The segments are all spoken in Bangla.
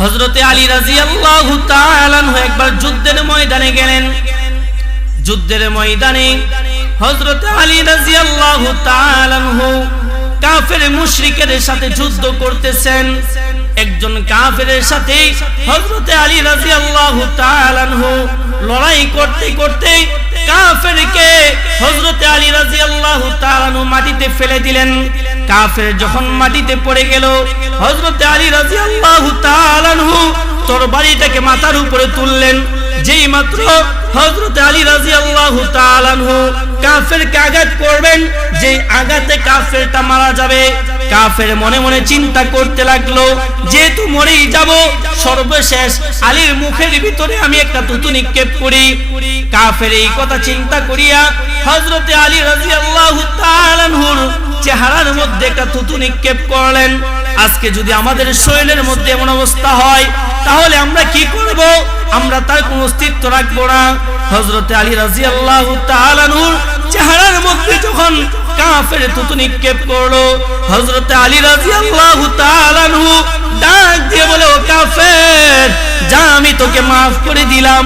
হজরতে আলী তাআলা আনহু একবার যুদ্ধের ময়দানে গেলেন। যুদ্ধের ময়দানে হজরত আলী তাআলা আনহু কাফের মুশরিকের সাথে যুদ্ধ করতেছেন। একজন কাফের সাথে হজরতে আলী তাআলা আনহু লড়াই করতে করতে কাফেরকে হজরতে আলী তাআলা আনহু মাটিতে ফেলে দিলেন। কাফের যখন মাটিতে পড়ে গেল হজরতে আলী রাজিয়াল্লাহু তাআলা আনহু তরবারিটাকে মাথার উপরে তুললেন। যেই মাত্র হযরত আলী তাআলা আনহু কাফেরকে আঘাত করবেন যে আঘাতে কাফেরটা মারা যাবে। কাফের মনে মনে চিন্তা করতে লাগল যেহেতু মরেই যাব, সর্বশেষ আলীর মুখের ভিতরে আমি একটা তুতু নিক্ষেপ করি। কাফের এই কথা চিন্তা করিয়া হজরতে আলী তাআলা আনহুর চেহারার মধ্যে একটা থুতু নিক্ষেপ করলেন। আজকে যদি আমাদের শরীরের মধ্যে এমন অবস্থা হয়, তাহলে আমরা কি করব? আমরা তার কোনো অস্তিত্ব রাখব না। হজরতে আলী রাজি আল্লাহ চেহারার মধ্যে যখন কাফের থুতু নিক্ষেপ করল হজরতে আলী রাজি আল্লাহ ডাক দিয়ে বলে, ও কাফের, যা আমি তোকে মাফ করে দিলাম।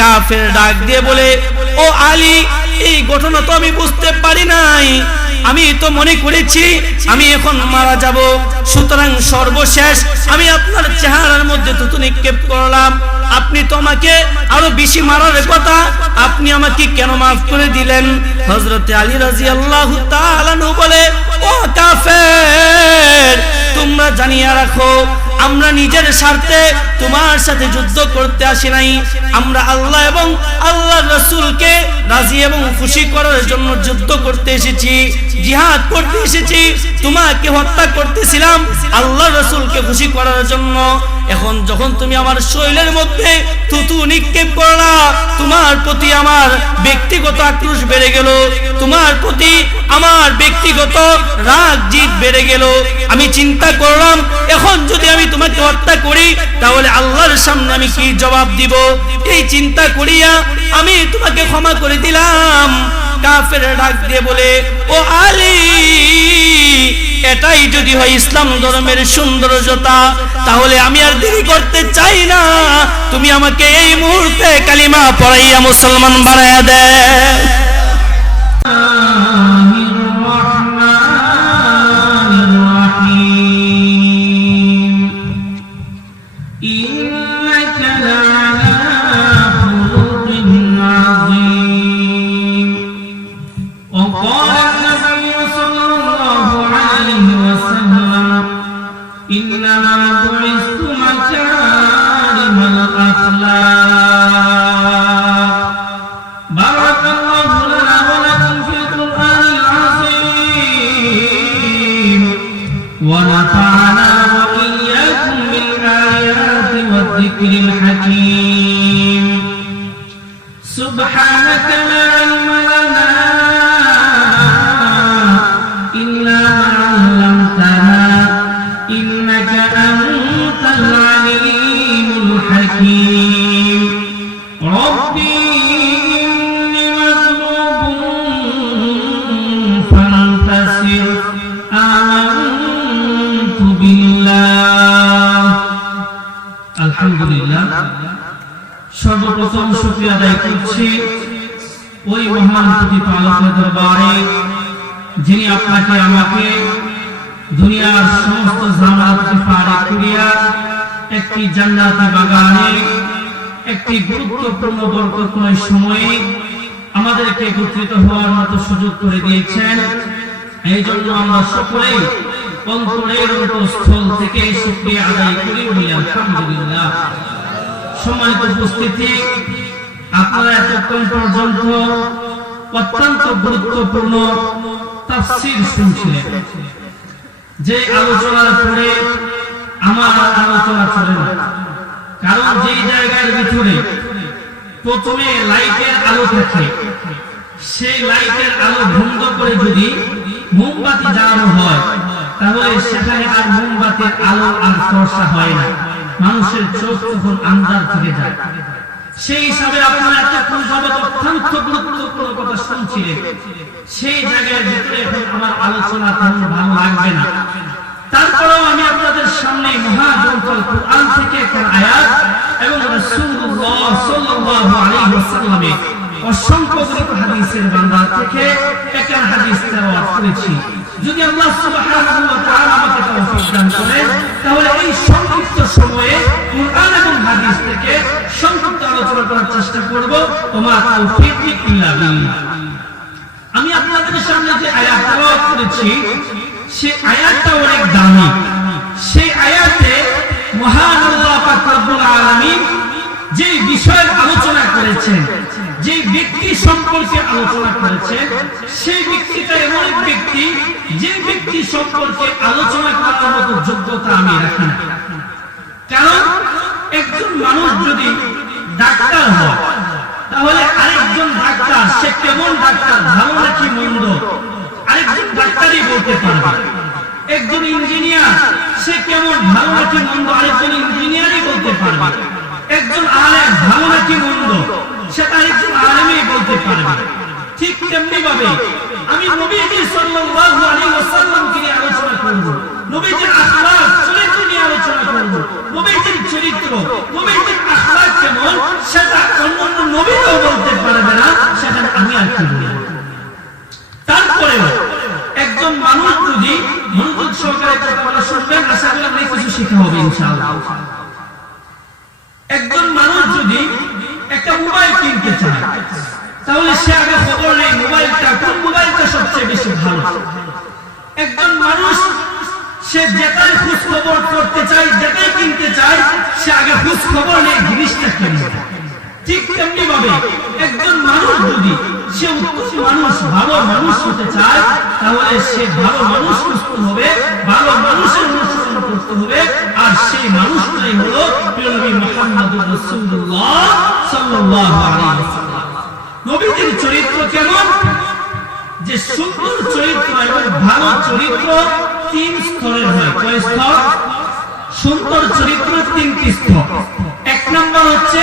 কাফের ডাক দিয়ে বলে, ও আলী, এই ঘটনা তো আমি বুঝতে পারি নাই। আমি তো মনে করেছি, আমি এখন মারা যাব। সুতরাং সর্বশেষ আমি আপনার চেহারার মধ্যে তুতু নিক্ষেপ করলাম। আপনি তো আমাকে আরও বেশি মারার কথা, আপনি আমাকে কেন মাফ করে দিলেন? হজরতে আলী রাজি আল্লাহ বলে, ও কাফের, তোমরা জানিয়ে রাখো আমরা নিজের স্বার্থে তোমার সাথে যুদ্ধ করতে আসি নাই। আমরা আল্লাহ এবং আল্লাহ রসুলকে রাজি এবং খুশি করার জন্য যুদ্ধ করতে এসেছি, জিহাদ করতে এসেছি। তোমাকে হত্যা করতেছিলাম আল্লাহ রসুলকে খুশি করার জন্য। এখন যখন তুমি আমার শৈলের মধ্যে থুতু নিক্ষেপ করলা তোমার প্রতি আমার ব্যক্তিগত আক্রোশ বেড়ে গেল, তোমার প্রতি আমার ব্যক্তিগত রাগ জিত বেড়ে গেল। আমি চিন্তা করলাম, এখন যদি আমি তোমাকে হত্যা করি, তাহলে আল্লাহর সামনে আমি কি জবাব দিব? এই চিন্তা করিয়া আমি তোমাকে ক্ষমা করে দিলাম। কাফের ডাক দিয়ে বলে, ও আলী এটাই যদি হয় ইসলাম ধর্মের সৌন্দর্যতা, তাহলে আমি আর দেরি করতে চাই না। তুমি আমাকে এই মুহূর্তে কালিমা পড়াইয়া মুসলমান বানায়া দেয় আলহামদুলিল্লাহ, সর্বপ্রথম শুক্রিয়া আদায় ওই মহান প্রতিপালকের দরবারে, যিনি আপনাকে, আমাকে দুনিয়ার সমস্ত জামাত পাড়া একটি জান্নাতি বাগানে একটি গুরুত্বপূর্ণ বরকতময় সময়ে আমাদেরকে একত্রিত হওয়ার মতো সুযোগ করে দিয়েছেন। এই জন্য আমরা সকলেই অন্তরের অন্তঃস্থল থেকে শুক্রিয়া আদায় করি বলি আলহামদুলিল্লাহ। সম্মানিত উপস্থিতি আপনারা এতক্ষণ পর্যন্ত অত্যন্ত গুরুত্বপূর্ণ তাফসীর শুনছিলেন। যে আলোচনার পরে আমার আলোচনা চলে না। কারণ যেই জায়গার ভিতরে প্রথমে লাইটের আলো থাকে সেই লাইটের আলো বন্ধ করে যদি মোমবাতি জ্বালানো হয় তাহলে সেখানে আর মোমবাতির আলো আর ফর্সা হয় না। মানুষের চোখ তখন আন্দার থেকে যায়। সেই হিসাবে আপনারা এতক্ষণ যাবত অত্যন্ত গুরুত্বপূর্ণ কথা শুনছিলেন। সেই জায়গার ভিতরে এখন আমার আলোচনা তেমন ভালো লাগবে না। তারপরেও আমি আপনাদের সামনে মহাগ্রন্থল কোরআন থেকে একটা আয়াত এবং রাসূলুল্লাহ সাল্লাল্লাহু আলাইহি ওয়াসাল্লামের অসংখ্য হাদিসের বান্দার থেকে একটা হাদিস তেলাওয়াত করেছি। যদি আল্লাহ সুবহানাহু ওয়া তাআলা আমাকে তৌফিক দান করেন, তাহলে এই সংক্ষিপ্ত সময়ে কোরআন এবং হাদিস থেকে সংক্ষিপ্ত আলোচনা করার চেষ্টা করব। ওমা তৌফিক বিল্লাহ। আমি আপনাদের সামনে যে আয়াত তেলাওয়াত করেছি সেই আয়াতটা অনেক দামি। সেই আয়াতে মহান আল্লাহ যে বিষয়ের আলোচনা করেছেন যে ব্যক্তি সম্পর্কে আলোচনা করেছেন, সেই ব্যক্তিটা এমন ব্যক্তি যে ব্যক্তি সম্পর্কে আলোচনা করার মতো যোগ্যতা আমি রাখি কারণ একজন মানুষ যদি ডাক্তার হয়, তাহলে আরেকজন ডাক্তার, সে কেমন ডাক্তার? ভালো নাকি মন্দ? আরেকজন ডাক্তারই বলতে পারবে একজন ইঞ্জিনিয়ার, সে কেমন ভালো নাকি মন্দ আরেকজন ইঞ্জিনিয়ারই বলতে পারবে একজন আলেম ভালো নাকি মন্দ সেটা আরেকজন আলেমই বলতে পারবে ঠিক তেমনি ভাবে আমি নবীজি সাল্লাল্লাহু আলাইহি ওয়াসাল্লামকে নিয়ে আলোচনা করব। নবীজির আখলাক আলোচনা করব নবীজির চরিত্র নবীজির আখলাক কেমন সেটা অন্যান্য নবীও বলতে পারবে না সেটা আমি আর কি বলব তারপরেও একজন মানুষ যদি মনোযোগ সহকারে কথা বলা শুনবেন আশা করি অনেক কিছু একজন মানুষ যদি একটা মোবাইল কিনতে চায়, তাহলে সে আগে খবর নেই মোবাইলটা কোন মোবাইলটা সবচেয়ে বেশি ভালো। একজন মানুষ, সে যেটাই খোঁজ খবর করতে চায়, যেটাই কিনতে চায়, সে আগে খোঁজ খবর নেই জিনিসটা কেমন ঠিক তেমনি ভাবে একজন মানুষ যদি সে উত্তম মানুষ, ভালো মানুষ হতে চায়, তাহলে সে ভালো মানুষ খুঁজতে হবে, ভালো মানুষের অনুসরণ করতে হবে। আর সেই মানুষটাই হলো প্রিয় নবী মুহাম্মদুর রাসূলুল্লাহ সাল্লাল্লাহু আলাইহি চরিত্র কেমন? যে সুন্দর চরিত্র এবং ভালো চরিত্র তিন স্তরের হয়। কয় স্তর? সুন্দর চরিত্র তিনটি স্তর। এক নম্বর হচ্ছে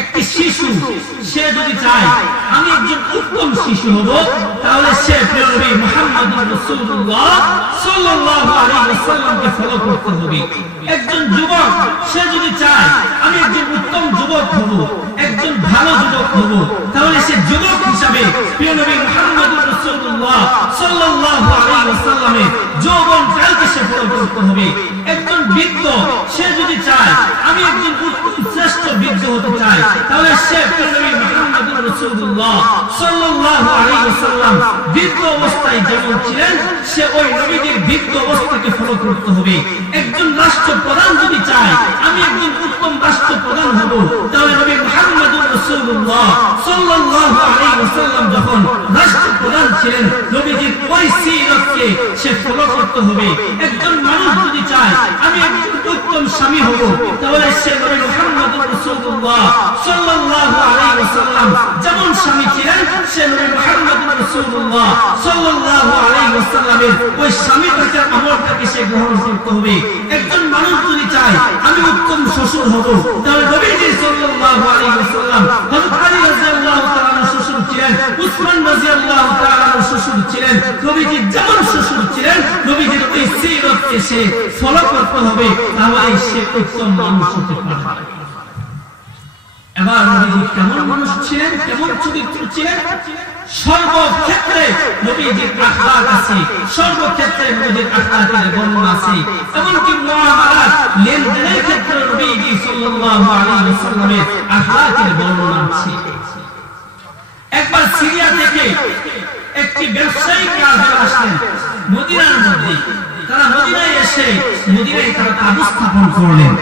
একটি শিশু, সে যদি চায়, আমি একজন উত্তম শিশু হব, তাহলে সে নবী মুহাম্মদ রাসূলুল্লাহ ফলো করতে হবে। একজন যুবক, সে যদি চায়, আমি একজন উত্তম যুবক হব, একজন ভালো যুবক হব, তাহলে সে যুবক হিসাবে নবী মুহাম্মদ রাসূলুল্লাহ সাল্লাল্লাহু যৌবন কালকে সে ফলো করতে হবে। বৃদ্ধ, সে যদি চায়, আমি একজন উত্তম শ্রেষ্ঠ বৃদ্ধ হতে চাই, তাহলে সে ফলো করতে হবে। একজন যখন রাষ্ট্রপ্রধান ছিলেন, নবীজির সে ফলো করতে হবে। একজন মানুষ যদি চায়, আমি একজন উত্তম স্বামী হব। তাহলে সে নবী মুহাম্মদ রাসূলুল্লাহ সাল্লাল্লাহু আলাইহি ওয়াসাল্লাম। যেমন স্বামী ছিলেন, সে নবী মুহাম্মদ রাসূলুল্লাহ সাল্লাল্লাহু আলাইহি ওয়াসাল্লামের ওই স্বামী গ্রহণ করতে হবে। একজন মানুষ যদি চায়, আমি উত্তম শ্বশুর হব। তাহলে নবীজি সাল্লাল্লাহু আলাইহি ওয়াসাল্লাম, হযরত আলী রাদিয়াল্লাহু তাআলা শ্বশুর ছিলেন, উসমান রাদিয়াল্লাহু তাআলা শ্বশুর ছিলেন, নবীজি যেমন শ্বশুর ছিলেন, নবীজির ওই সিরতকে সে ফলো করতে হবে তাহলে সে উত্তম মানুষ হতে পারবে। এবার নবীজি কেমন মানুষ ছিলেন, কেমন চরিত্র ছিলেন? সর্বক্ষেত্রে নবীজির আখলাক আছে, সর্বক্ষেত্রে নবীজির আখলাকের বর্ণনা আছে। এমনকি মুআমালাত লেনদেনের ক্ষেত্রে নবীজি সাল্লাল্লাহু আলাইহি ওয়াসাল্লামের আখলাকের বর্ণনা আছে। একবার সিরিয়া থেকে একটি ব্যবসায়িক কাজে আসলেন মদিনার মধ্যে। তারা মদিনায় এসে মদিনায় তারা তাবু স্থাপন করলেন।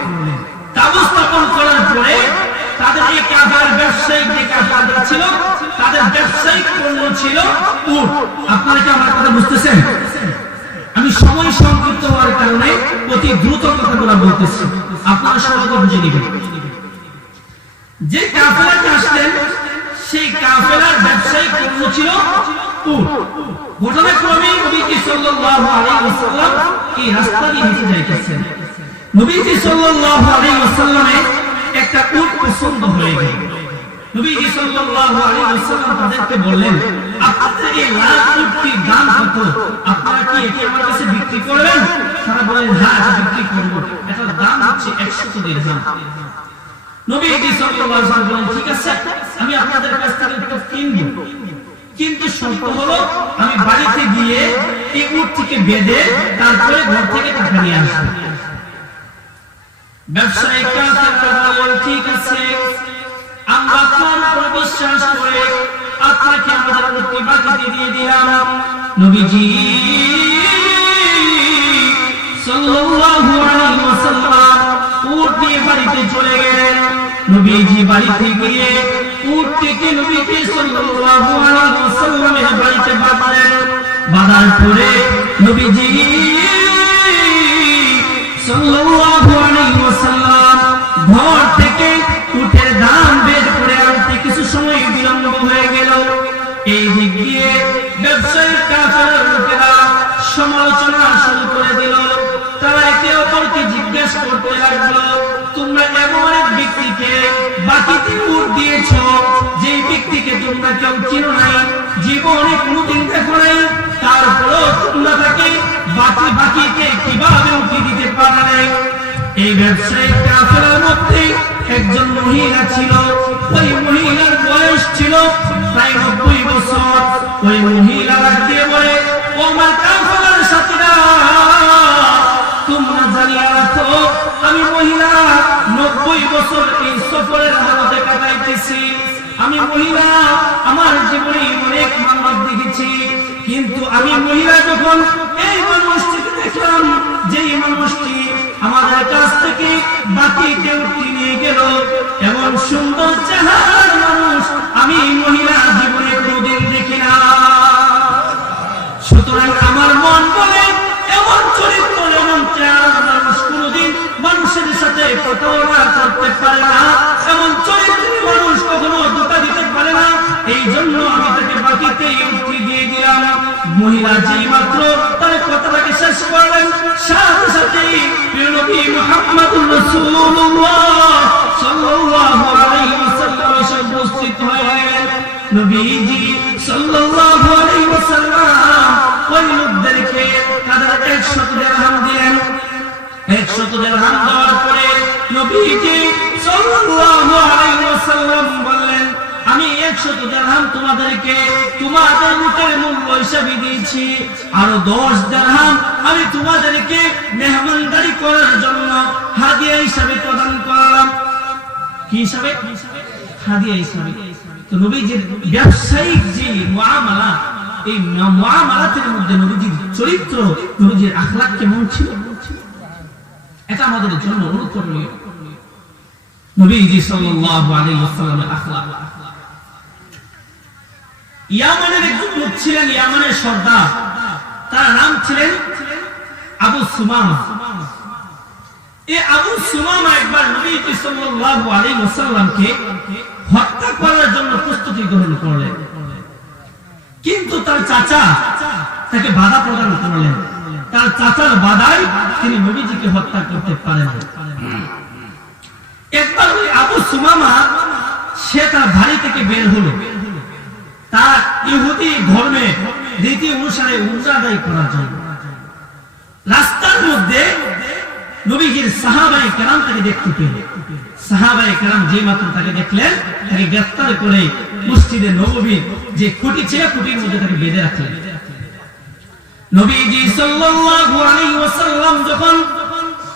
তাবু স্থাপন করার পরে তাদের এই কাফের ব্যবসায়িক যে কাফেররা ছিল তাদের ব্যবসায়িক পণ্য ছিল উট আপনারা কি আমার আমি সময় সংক্ষিপ্ত হওয়ার কারণে অতি দ্রুত কথাগুলো বলতেছি। আপনারা সহজে বুঝে নেবেন। যে কাফেরাকে আসলেন, সেই কাফেলার ব্যবসায়িক পণ্য ছিল ঘটনাক্রমে নবীজি সাল্লাল্লাহু আলাইহি ওয়াসাল্লাম এই রাস্তা দিয়ে হেঁটে যাইতেছেন। নবীজি সাল্লাল্লাহু আলাইহি একটা উট পছন্দ হয়ে গেল। নবীজি সাল্লাল্লাহু আলাইহি ওয়াসাল্লাম তাদেরকে বললেন আপনাদের এই লাল উটটির দাম কত? আপনারা কি এটি আমার কাছে বিক্রি করবেন? তারা বলেন বিক্রি করব এটার দাম হচ্ছে 100 দিরহাম নবীজি সাল্লাল্লাহু আলাইহি ওয়াসাল্লাম বলেন ঠিক আছে, আমি আপনাদের কাছ থেকে এটা কিনব। কিন্তু শর্ত হলো, আমি বাড়িতে গিয়ে এই থেকে বেঁধে তারপরে ঘর থেকে টাকা নিয়ে আসব। ব্যবসায়িক ঠিক আছে আমরা তোমার উপর বিশ্বাস করে আপনাকে আমাদের প্রতি বাকিতে দিয়ে দিলাম। নবীজি সাল্লাল্লাহু আলাইহি ওয়াসাল্লাম উট নিয়ে বাড়িতে চলে গেলেন। নবীজি বাড়িতে গিয়ে উট থেকে নবীজি সাল্লাল্লাহু আলাইহি ওয়াসাল্লামের বাড়িতে বাঁধলেন বাঁধার পরে নবীজি সাল্লাল্লাহু আলাইহি ওয়াসাল্লাম ঘর জিজ্ঞেস করতে লাগল, তোমরা এমন এক ব্যক্তিকে বাকিতে উট দিয়েছ যে ব্যক্তিকে তোমরা কেউ চিনো নাই জীবনে কোনোদিন দেখো নাই, তারপরেও তোমরা তাকে বাকি বাকিতে কীভাবে উঠে দিতে পারলে? এই ব্যবসায়িক কাফেলার মধ্যে একজন মহিলা ছিল, ওই মহিলার বয়স ছিল প্রায় নব্বই বছর। ওই মহিলা দিয়ে বলে? ও আমার নব্বই বছর এই সফরের হালতে কাটাইতেছি। আমি মহিলা, আমার জীবনে অনেক মানুষ দেখেছি। কিন্তু আমি মহিলা যখন এই মানুষটিকে দেখলাম যেই মানুষটি আমাদের কাছ থেকে বাকি কেউ কিনে গেল, এমন সুন্দর চেহারার মানুষ আমি মহিলা জীবনে কোনোদিন দেখি না। সুতরাং আমার মন বলে এমন চরিত্র এমন চেহারার মানুষ কোনোদিন মানুষের সাথে প্রতারণা নবীজি সাল্লাল্লাহু আলাইহি ওয়াসাল্লাম ওই লোকদেরকে তাদের 100 দিরহাম দিলেন। 100 দিরহাম দেওয়ার পরে বললেন আমি 100 দিরহাম তোমাদেরকে, তোমাদের মুখের মূল্য হিসাবে দিয়েছি। আর 10 দিরহাম আমি তোমাদেরকে মেহমানদারি করার জন্য হাদিয়া হিসাবে প্রদান করলাম। কি হিসাবে? হাদিয়া হিসাবে। তো নবীজির ব্যবসায়িক যে মুআমালা এই মুআমালাতের মধ্যে নবীজির চরিত্র, নবীজির কেমন ছিল? এটা আমাদের জন্য অনুকরণীয় নবীজি সাল্লাল্লাহু আলাইহি ওয়াসাল্লামের আখলাক ইয়ামানের একজন লোক ছিলেন ইয়ামানের সর্দার। তার নাম ছিলেন আবু সুমামা। এই আবু সুমামা একবার নবী সাল্লাল্লাহু আলাইহি ওয়াসাল্লামকে হত্যা করার জন্য প্রস্তুতি গ্রহণ করলেন। কিন্তু তার চাচা তাকে বাধা প্রদান করলেন। তার চাচার বাধায় তিনি নবীজিকে হত্যা করতে পারেন একবার ওই আবু সুমামা সে তার বাড়ি থেকে বের হলো। তার ইহুদি ধর্মে রীতি অনুসারে উমরা আদায় করার জন্য। রাস্তার মধ্যে নবীজির সাহাবাই কেরাম তাকে দেখতে পেল সাহাবাই কেরাম যে মাত্র তাকে দেখলেন, তাকে গ্রেফতার করে মসজিদে নববীর যে খুঁটি ছিল, খুঁটির মধ্যে তাকে বেঁধে রাখলেন। নবীজি সাল্লাল্লাহু আলাইহি ওয়াসাল্লাম যখন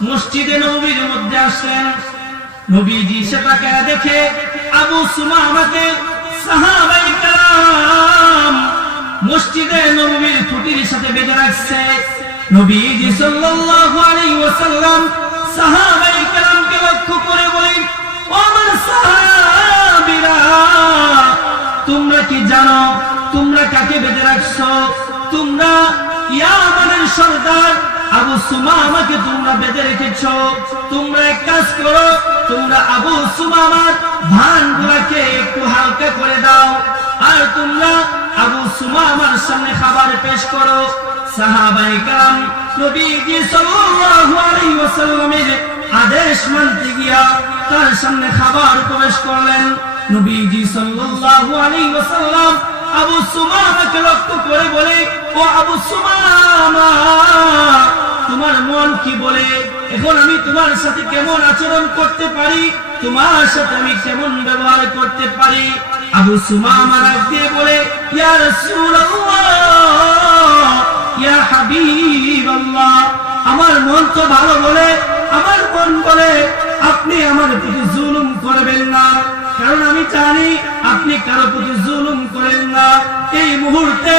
মসজিদে নববীর মধ্যে আসলেন, নবীজি সেটাকে দেখে আবু সুমামাকে সাহাবাই মসজিদে সাথে বেঁধে রাখছে। নবীজি সাল্লাল্লাহু আলাইহি ওয়াসাল্লাম কেরামকে লক্ষ্য করে বলেন, ও আমার সাহাবীরা, তোমরা কি জানো, তোমরা কাকে বেঁধে রাখছো? তোমরা ইয়ামানের সর্দার আবু সুমামাকে তোমরা বেঁধে রেখেছো। তোমরা এক কাজ করো, তোমরা আবু সুমামার ধানগুলাকে একটু হালকা করে দাও, আর তোমরা আবু সুমামার সামনে খাবার পেশ করো। আদেশ মানতে গিয়া তার সামনে খাবার প্রবেশ করলেন। নবীজি সাল্লাল্লাহু আলাইহি ওয়াসাল্লাম লক্ষ্য করে বলে তোমার মন কি বলে? এখন আমি তোমার সাথে কেমন আচরণ করতে পারি? তোমার সাথে আমি কেমন ব্যবহার করতে পারি? আবু সুমামা রাগ দিয়ে বলে আমার মন তো ভালো বলে, আমার মন বলে, আপনি আমার প্রতি জুলুম করবেন না। কারণ আমি জানি আপনি কারও প্রতি জুলুম করেন না। এই মুহূর্তে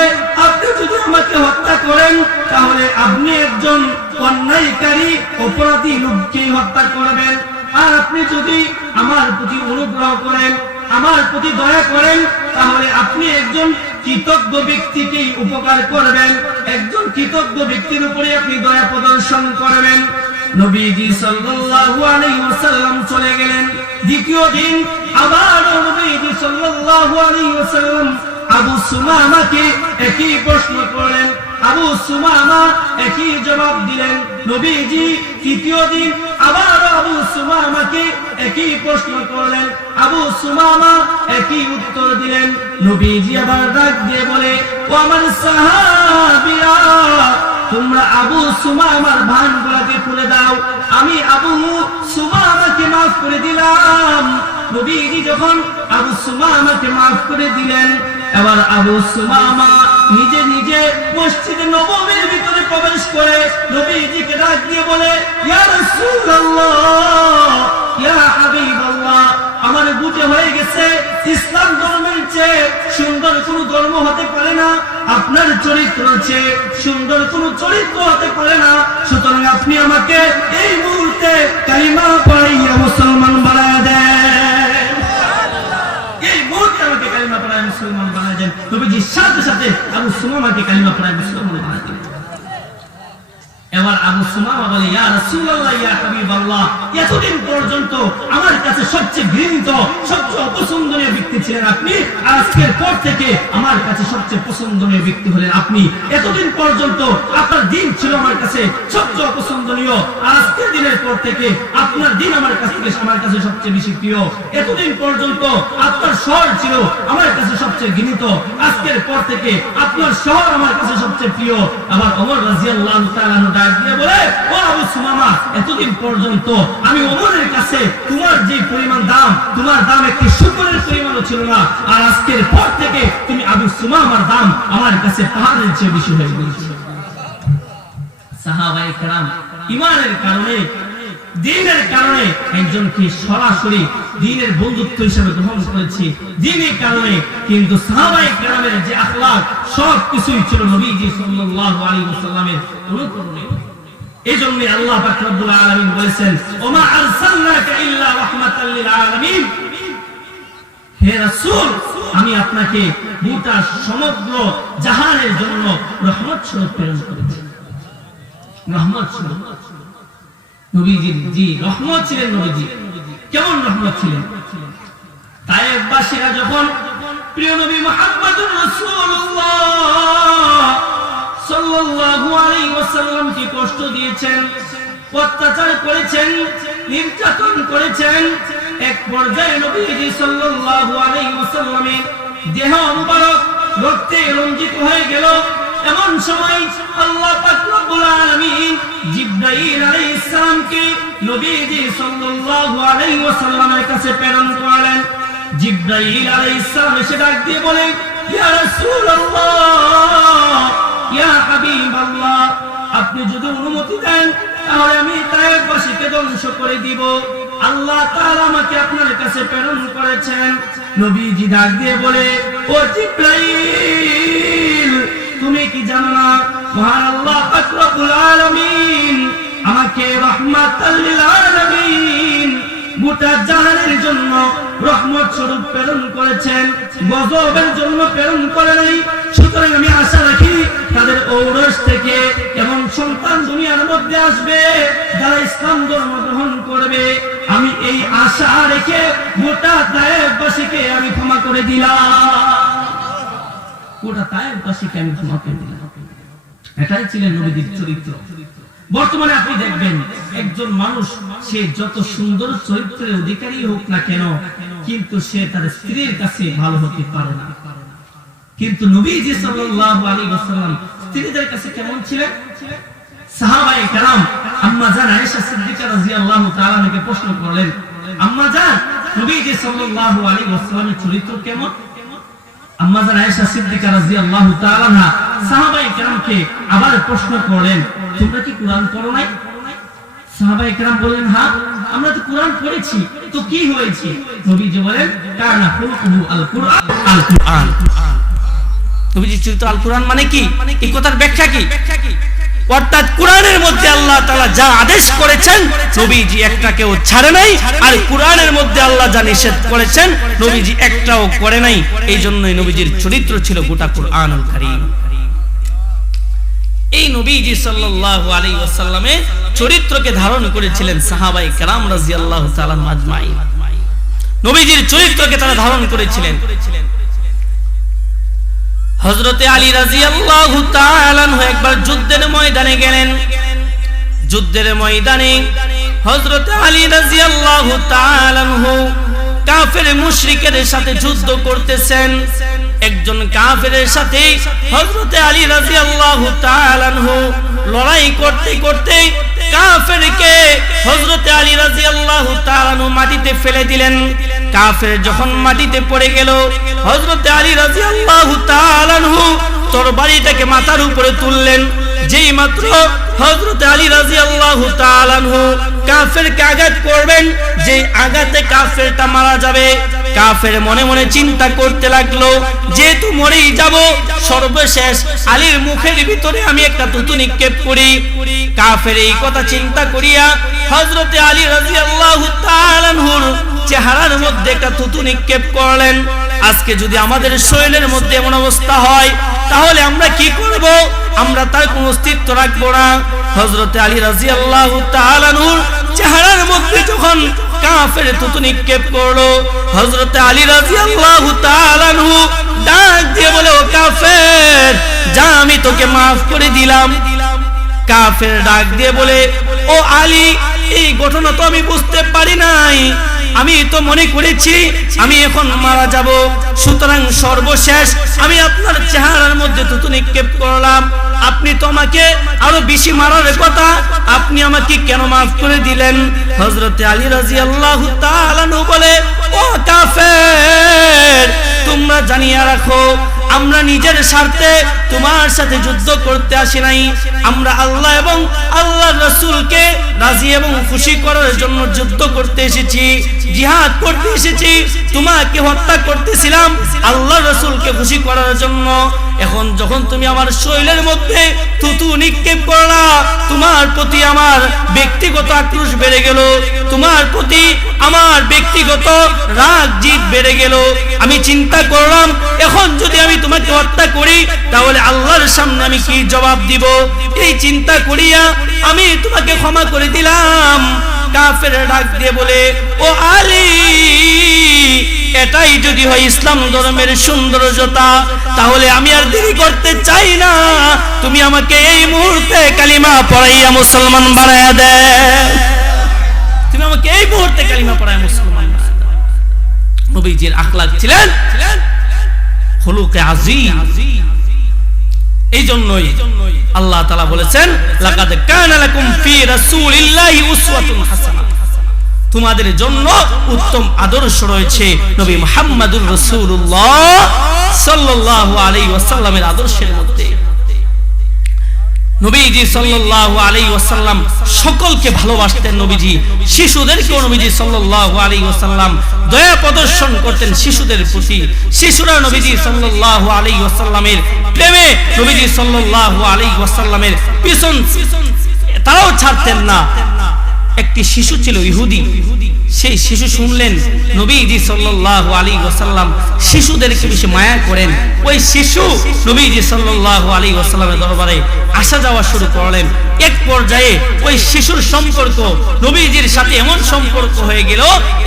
আপনি যদি আমাকে হত্যা করেন, তাহলে আপনি একজন অন্যায়কারী, অপরাধী লোককে হত্যা করবেন। আর আপনি যদি আমার প্রতি অনুগ্রহ করেন, আমার প্রতি দয়া করেন, তাহলে আপনি একজন কৃতজ্ঞ ব্যক্তিকে উপকার করবেন। একজন কৃতজ্ঞ ব্যক্তির উপরে আপনি দয়া প্রদর্শন করবেন। নবীজি সাল্লাল্লাহু আলাইহি ওয়াসাল্লাম চলে গেলেন। দ্বিতীয় দিন আবার নবীজি সাল্লাল্লাহু আলাইহি ওয়াসাল্লাম আবু সুমামাকে একই প্রশ্ন করলেন। আবু সুমামা একই জবাব দিলেন। নবীজি তৃতীয় দিন আবার আবু সুমামাকে একই প্রশ্ন করলেন। আবু সুমামা একই উত্তর দিলেন। নবীজি আবার ডাক দিয়ে বলে ও আমার সাহাবীরা তোমরা আবু সুমামার ভান গুলাকে খুলে দাও। আমি আবু সুমামাকে মাফ করে দিলাম। নবীজি যখন আবু মাফ করে দিলেন, এবার আবু সুমামা নিজে নিজে মসজিদে নবমীর ভিতরে প্রবেশ করে নবীজিকে ডাক দিয়ে বলে, ইয়া রাসূলুল্লাহ, ইয়া আমার বুঝে হয়ে গেছে, ইসলাম ধর্মের চেয়ে সুন্দর কোন ধর্ম হতে পারে না, আপনার চরিত্র চেয়ে সুন্দর কোন চরিত্র হতে পারে না। সুতরাং আপনি আমাকে এই মুহূর্তে কালিমা পড়াইয়া মুসলমান বানায় দেন। এই মুহূর্তে আমাকে কালিমা পড়ায় মুসলমান বানায় দেন। নবীজির সাথে সাথে আবু সুমামাকে কালিমা পড়ায় মুসলমান বানায় দেন। আবু সুমামা বলে, ইয়া রাসূলুল্লাহ, ইয়া হাবিবাল্লাহ, এতদিন পর্যন্ত আমার কাছে সবচেয়ে ঘৃণিত, সবচেয়ে অপছন্দনীয় ব্যক্তি ছিলেন আপনি। আজকের পর থেকে আমার কাছে সবচেয়ে পছন্দনীয় ব্যক্তি হলেন আপনি। এতদিন পর্যন্ত আপনার দিন ছিল আমার কাছে সবচেয়ে অপছন্দনীয়। আজকের দিনের পর থেকে আপনার দিন আমার কাছ থেকে আমার কাছে সবচেয়ে বেশি প্রিয়। এতদিন পর্যন্ত আপনার শহর ছিল আমার কাছে সবচেয়ে ঘৃণিত। আজকের পর থেকে আপনার শহর আমার কাছে সবচেয়ে প্রিয়। আবার ওমর রাদিয়াল্লাহু তাআলা ডাক দিয়ে বলে, ও আবু সুমামা, এতদিন পর্যন্ত আমি ওমরের কাছে তোমার যে পরিমাণ দাম, তোমার দাম একটি শুকরের পরিমাণও ছিল না। আর আজকের পর থেকে তুমি আবু সুমামার দাম আমার কাছে পাহাড়ের চেয়ে বেশি হয়ে সাহাবায়ে কেরাম ইমানের কারণে দিনের কারণে একজনকে সরাসরি দিনের বন্ধুত্ব হিসেবে গ্রহণ করেছে। দিনের কারণে কিন্তু সাহাবায়ে কেরামের যে আখলাক সব কিছুই ছিল নবীজি সাল্লাল্লাহু আলাইহি ওয়াসাল্লামের অনুকরণে। এজন্য আল্লাহ পাক রব্বুল আলামিন বলেছেন, ওমা আরসালনাকা ইল্লা রাহমাতাল লিল আলামিন। হে রাসূল, আমি আপনাকে গোটা সমগ্র জাহানের জন্য রহমত স্বরূপ প্রেরণ করেছি। রহমত স্বরূপ। নবীজি জি, রহমত ছিলেন নবীজি। কেমন রহমত ছিলেন? তায়েববাসীরা যখন প্রিয় নবী মুহাম্মদুর রাসূলুল্লাহ সাল্লাল্লাহু আলাইহি ওয়াসাল্লামকে কষ্ট দিয়েছেন, অত্যাচার করেছেন, নির্যাতন করেছেন, এক পর্যায়ে নবীজি সাল্লাল্লাহু আলাইহি ওয়াসাল্লামের দেহ মুবারক রক্তে রঞ্জিত হয়ে গেল। এমন সময় আল্লাহ পাক রব্বুল আলামিন জিবরাইল আলাইহিস সালামকে নবীজি সাল্লাল্লাহু আলাইহি ওয়াসাল্লামের কাছে প্রেরণ জিবরাইল আলাইহিস সালাম এসে ডাক দিয়ে বলে ইয়া রাসূলুল্লাহ, ইয়া হাবিবাল্লাহ, আপনি যদি অনুমতি দেন, তাহলে আমি তায়েববাসীকে ধ্বংস করে দিব। আল্লাহ তাআলা আমাকে আপনার কাছে প্রেরণ করেছেন। নবীজি ডাক দিয়ে বলে, ও জিবরাইল, তুমি কি জানো না, মহান আল্লাহ রব্বুল আমাকে রাহমাতাল গোটা জাহানের জন্য রহমত স্বরূপ প্রেরণ করেছেন, গজবের জন্য প্রেরণ করে নাই। সুতরাং আমি আশা রাখি তাদের ঔরস থেকে এমন সন্তান দুনিয়ার মধ্যে আসবে, যারা ইসলাম ধর্ম গ্রহণ করবে। আমি এই আশা রেখে গোটা দায়েববাসীকে আমি ক্ষমা করে দিলাম। গোটা তায়েফবাসীকে আমি ক্ষমা করে দিলাম। এটাই ছিলেন নবীজির চরিত্র। বর্তমানে আপনি দেখবেন, একজন মানুষ, সে যত সুন্দর চরিত্রের অধিকারী হোক না কেন, কিন্তু সে তার স্ত্রীর কাছে ভালো হতে পারে না। কিন্তু নবীজি সাল্লাল্লাহু আলাইহি ওয়াসাল্লাম স্ত্রীদের কাছে কেমন ছিলেন? সাহাবায়ে কেরাম আম্মা জান আয়েশা সিদ্দিকা রাদিয়াল্লাহু তাআলা প্রশ্ন করলেন, আম্মা জান, নবীজি সাল্লাল্লাহু আলাইহি ওয়াসাল্লামের চরিত্র কেমন? আম্মা জান আয়েশা সিদ্দিকা রাদিয়াল্লাহু তাআলা না সাহাবায়ে কেরামকে আবার প্রশ্ন করলেন, তোমরা কি কুরআন পড়ো নাই? সাহাবায়ে কেরাম বললেন হ্যাঁ আমরা তো কোরআন পড়েছি, তো কি হয়েছে? নবীজি বলেন, কানা খুলুকুহু আল কুরআন আল কুরআন নবীজির চরিত্র আল কুরআন মানে কি? এই কথার ব্যাখ্যা কি? অর্থাৎ কোরআনের মধ্যে আল্লাহ তাআলা যা আদেশ করেছেন, নবীজি ছাড়ে নাই, আর কোরআনের মধ্যে আল্লাহ যা নিষেধ করেছেন, নবীজি একটাও করে নাই। এই জন্যই নবীজির চরিত্র ছিল গোটা এই নবীজি চরিত্রকে ধারণ করেছিলেন সাহাবাই তাআলা মাজমাইন নবীজির চরিত্রকে তারা ধারণ করেছিলেন। হযরতে আলী রাদিয়াল্লাহু যুদ্ধের ময়দানে গেলেন। যুদ্ধের ময়দানে হযরতে আলী তাআলা আনহু কাফের মুশরিকের সাথে যুদ্ধ করতেছেন। একজন কাফেরের সাথে হযরতে আলী তাআলা আনহু লড়াই করতে করতে কাফেরকে হযরতে আলী তাআলা আনহু মাটিতে ফেলে দিলেন। কাফের যখন মাটিতে পড়ে গেল, হযরতে আলী তাআলা আনহু তরবারিটাকে মাথার উপরে তুললেন। যেই মাত্র হযরত আলী তাআলা আনহু কাফেরকে আঘাত করবেন যে আঘাতে কাফেরটা মারা যাবে। কাফের মনে মনে চিন্তা করতে লাগল যেহেতু মরেই যাব, সর্বশেষ আলীর মুখের ভিতরে আমি একটা তুতু নিক্ষেপ করি। কাফের এই কথা চিন্তা করিয়া হজরতে আলী তাআলা আনহুর চেহারার মধ্যে একটা থুতু নিক্ষেপ করলেন। আজকে যদি আমাদের শরীরের মধ্যে এমন অবস্থা হয়, তাহলে আমরা কি করব? আমরা তার কোন অস্তিত্ব রাখব না। হজরতে আলী রাজি আল্লাহ চেহারার মধ্যে যখন কাফের থুতু নিক্ষেপ করল হজরতে আলী রাজি আল্লাহ ডাক দিয়ে বলে, ও কাফের, যা আমি তোকে মাফ করে দিলাম। কাফের ডাক দিয়ে বলে, ও আলী, এই ঘটনা তো আমি বুঝতে পারি নাই। আমি তো মনে করেছি, আমি এখন মারা যাব। সুতরাং সর্বশেষ আমি আপনার চেহারার মধ্যে তুতু নিক্ষেপ করলাম। আপনি তো আমাকে আরও বেশি মারার কথা, আপনি আমাকে কেন মাফ করে দিলেন? হজরতে আলী রাজি আল্লাহ বলে, ও কাফের, তোমরা জানিয়ে রাখো আমরা নিজের স্বার্থে তোমার সাথে যুদ্ধ করতে আসি নাই। আমরা আল্লাহ এবং আল্লাহ রসুলকে রাজি এবং খুশি করার জন্য যুদ্ধ করতে এসেছি, জিহাদ করতে এসেছি, তোমাকে হত্যা করতেছিলাম আল্লাহ রসুলকে খুশি করার জন্য। এখন যখন তুমি আমার শৈলের মধ্যে থুতু নিক্ষেপ করলা তোমার প্রতি আমার ব্যক্তিগত আক্রোশ বেড়ে গেল, তোমার প্রতি আমার ব্যক্তিগত রাগ জিত বেড়ে গেল। আমি চিন্তা করলাম, এখন যদি আমি তোমাকে হত্যা করি, তাহলে আল্লাহর সামনে আমি কি জবাব দিব? এই চিন্তা করিয়া আমি তোমাকে ক্ষমা করে দিলাম। কাফের ডাক দিয়ে বলে, ও আলী এটাই যদি হয় ইসলাম ধর্মের সৌন্দর্যতা, তাহলে আমি আর দেরি করতে চাই না। তুমি আমাকে এই মুহূর্তে কালিমা পড়াইয়া মুসলমান বানায়া দে। তুমি আমাকে এই মুহূর্তে কালিমা পড়াইয়া মুসলমান। নবীজির আখলাক ছিলেন হলুকে আজিম। এই জন্যই আল্লাহ তাআলা বলেছেন, লাকাদ কানা লাকুম ফি রাসূলিল্লাহি উসওয়াতুন হাসানাহ। তোমাদের জন্য উত্তম আদর্শ রয়েছে নবী মুহাম্মাদুর রাসূলুল্লাহ সাল্লাল্লাহু আলাইহি ওয়াসাল্লামের আদর্শের মধ্যে। নবীজি সাল্লাল্লাহু আলাইহি ওয়াসাল্লাম সকলকে ভালোবাসতেন নবীজি, শিশুদেরকেও নবীজি সাল্লাল্লাহু আলাইহি ওয়াসাল্লাম দয়া প্রদর্শন করতেন শিশুদের প্রতি। শিশুরা নবীজি সাল্লাল্লাহু আলাইহি ওয়াসাল্লামের প্রেমে নবীজি সাল্লাল্লাহু আলাইহি ওয়াসাল্লামের পিছন, তারাও ছাড়তেন না। একটি শিশু ছিল ইহুদি। সেই শিশু শুনলেন নবীজি সাল্লাল্লাহু আলাইহি ওয়াসাল্লাম। শিশুদেরকে বেশি মায়া করেন। ওই শিশু নবীজি সাল্লাল্লাহু আলাইহি ওয়াসাল্লামের দরবারে আসা যাওয়া শুরু করলেন। এক পর্যায়ে ওই শিশুর সম্পর্ক, নবীজির সাথে এমন সম্পর্ক হয়ে গেল,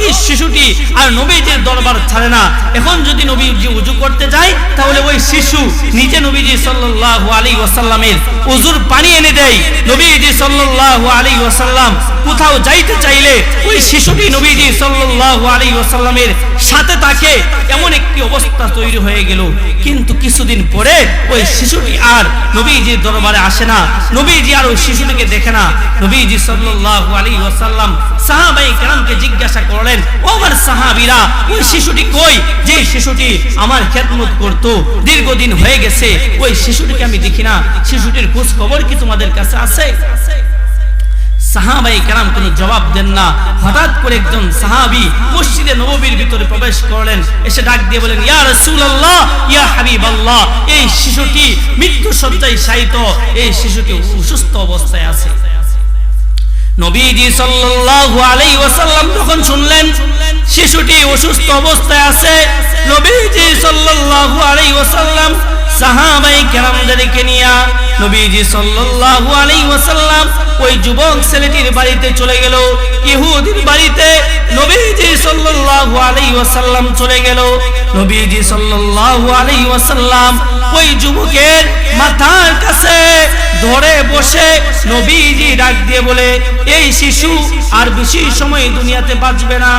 এই শিশুটি আর নবীজির দরবার ছাড়ে না। এখন যদি নবীজি উজু করতে যায়, তাহলে ওই শিশু নিজে নবীজি সাল্লাল্লাহু আলাইহি ওয়াসাল্লামের উজুর পানি এনে দেয়। নবীজি সাল্লাল্লাহু আলাইহি ওয়াসাল্লাম কোথাও যাইতে চাইলে ওই শিশুটি নবীজি সাল্লাল্লাহু আলাইহি ওয়াসাল্লামের সাথে তাকে এমন একটি অবস্থা তৈরি হয়ে গেল। কিন্তু কিছুদিন পরে ওই শিশুটি আর নবীজির দরবারে আসে না। নবীজি আর ওই শিশুটিকে দেখে না। নবীজি সাল্লাল্লাহু আলাইহি ওয়াসাল্লাম সাহাবাই কেরামকে জিজ্ঞাসা করলেন, ও আমার সাহাবীরা, ওই শিশুটি কই? যে শিশুটি আমার খেদমত করত, দীর্ঘদিন হয়ে গেছে, ওই শিশুটিকে আমি দেখি না। শিশুটির খোঁজ খবর কি তোমাদের কাছে আছে? সাহাবাই কেরাম কোনো জবাব দেন না। হঠাৎ করে একজন সাহাবি মসজিদে নবীর ভিতরে প্রবেশ করলেন। এসে ডাক দিয়ে বলেন ইয়া রাসূলুল্লাহ, ইয়া হাবিবাল্লাহ, এই শিশুটি মৃত্যু সজ্জায় শায়িত। এই শিশুটি অসুস্থ অবস্থায় আছে। নবীজি সাল্লাল্লাহু আলাইহি ওয়াসাল্লাম যখন শুনলেন শিশুটি অসুস্থ অবস্থায় আছে। নবীজি সাল্লাল্লাহু আলাইহি ওয়াসাল্লাম সাহাবাই কেরামদেরকে নিয়ে নবীজি সাল্লাল্লাহু আলাইহি ওয়াসাল্লাম ওই যুবক ছেলেটির বাড়িতে চলে গেল। ইহুদির বাড়িতে নবীজি সাল্লাল্লাহু আলাইহি ওয়াসাল্লাম চলে গেল। নবীজি সাল্লাল্লাহু আলাইহি ওয়াসাল্লাম ওই যুবকের মাথার কাছে ধরে বসে নবীজি ডাক দিয়ে বলে, এই শিশু আর বেশি সময় দুনিয়াতে বাঁচবে না।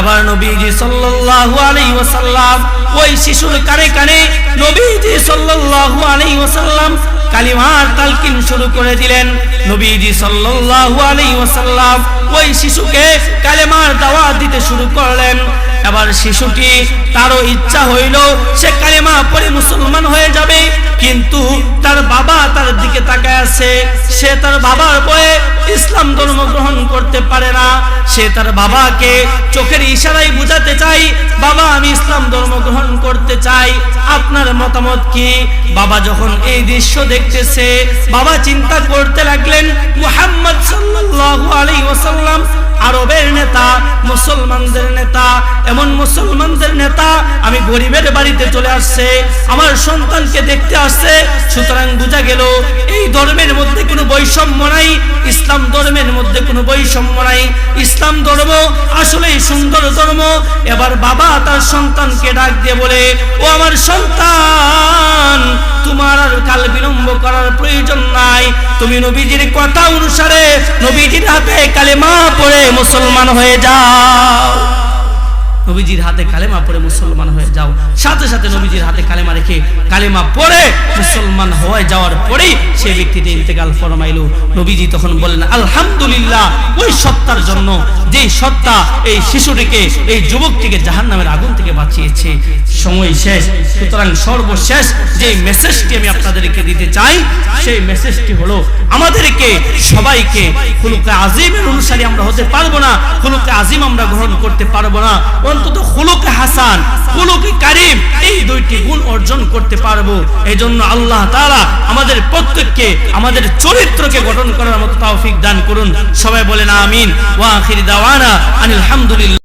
এবার নবীজি সাল্লাল্লাহু আলাইহি ওয়াসাল্লাম ওই শিশুর কানে কানে নবীজি সাল্লাল্লাহু আলাইহি ওয়াসাল্লাম কালিমার তালকিন শুরু করে দিলেন। নবীজি সাল্লাল্লাহু আলাইহি ওয়াসাল্লাম ওই শিশুকে কালেমার দাওয়াত দিতে শুরু করলেন। এবার শিশুটি তারও ইচ্ছা হইল সে কালেমা পড়ে মুসলমান হয়ে যাবে, কিন্তু তার বাবা তার দিকে তাকায় আছে। সে তার বাবার বয়ে ইসলাম ধর্ম গ্রহণ করতে পারে না। সে তার বাবাকে চোখের ইশারায় বুঝাতে চাই, বাবা, আমি ইসলাম ধর্ম গ্রহণ করতে চাই। আপনার মতামত কি? বাবা যখন এই দৃশ্য দেখতেছে, বাবা চিন্তা করতে লাগলেন, মুহাম্মদ সাল্লাল্লাহু আলাইহি ওয়াসাল্লাম আরবের নেতা, মুসলমানদের নেতা, এমন মুসলমানদের নেতা আমি গরিবের বাড়িতে চলে আসছে, আমার সন্তানকে দেখতে আসছে, সুতরাং বোঝা গেল এই ধর্মের মধ্যে কোনো বৈষম্য নাই, ইসলাম ধর্মের মধ্যে কোনো বৈষম্য নাই। ইসলাম ধর্ম আসলেই সুন্দর ধর্ম। এবার বাবা তার সন্তানকে ডাক দিয়ে বলে, ও আমার সন্তান, তোমার আর কাল বিলম্ব করার প্রয়োজন নাই। তুমি নবীজির কথা অনুসারে নবীজির হাতে কালেমা পড়ে মুসলমান হয়ে যাও। নবীজির হাতে কালেমা পড়ে মুসলমান হয়ে যাও। সাথে সাথে নবীজির হাতে কালেমা রেখে কালেমা পড়ে মুসলমান হয়ে যাওয়ার পরেই সেই ব্যক্তিটি ইন্তেকাল ফরমাইল। নবীজি তখন বললেন, আলহামদুলিল্লাহ, ওই সত্তার জন্য যে সত্তা এই শিশুটিকে, এই যুবকটিকে জাহান নামের আগুন থেকে বাঁচিয়েছে। সময় শেষ, সুতরাং সর্বশেষ যে মেসেজটি আমি আপনাদেরকে দিতে চাই, সেই মেসেজটি হলো, আমাদেরকে সবাইকে হুলুকে আজিমের অনুসারী আমরা হতে পারব না হুলুকে আজিম আমরা গ্রহণ করতে পারব না অন্তত হুলুকে হাসান হুলুকে কারিম এই দুইটি গুণ অর্জন করতে পারব। এই জন্য আল্লাহ তাআলা আমাদের প্রত্যেককে, আমাদের চরিত্রকে গঠন করার মতো তাওফিক দান করুন। সবাই বলেন আমিন। ওয়া আখির দাওয়ানা আনিল হামদুলিল্লাহ।